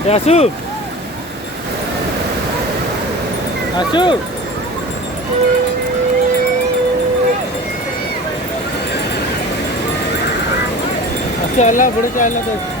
आसु आसु अच्छा अल्लाह बड़े चाहे तो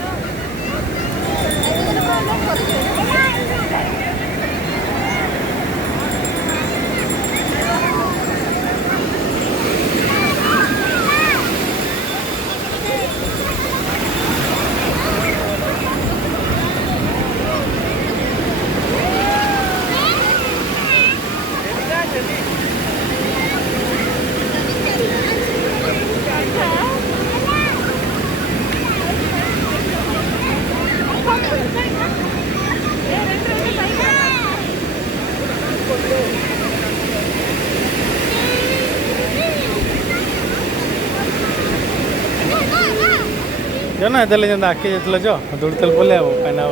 ना इतने जेना आके जेतल जो दौड़तल बोले अब कहना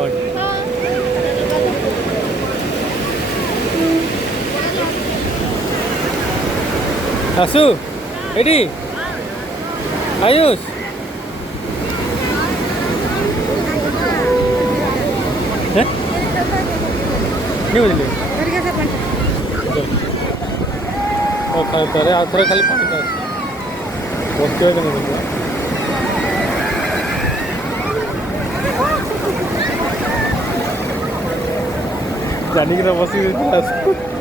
आसु एडी आयुष नहीं बुझे थे आउ थे खाली पानी बस जानिक बस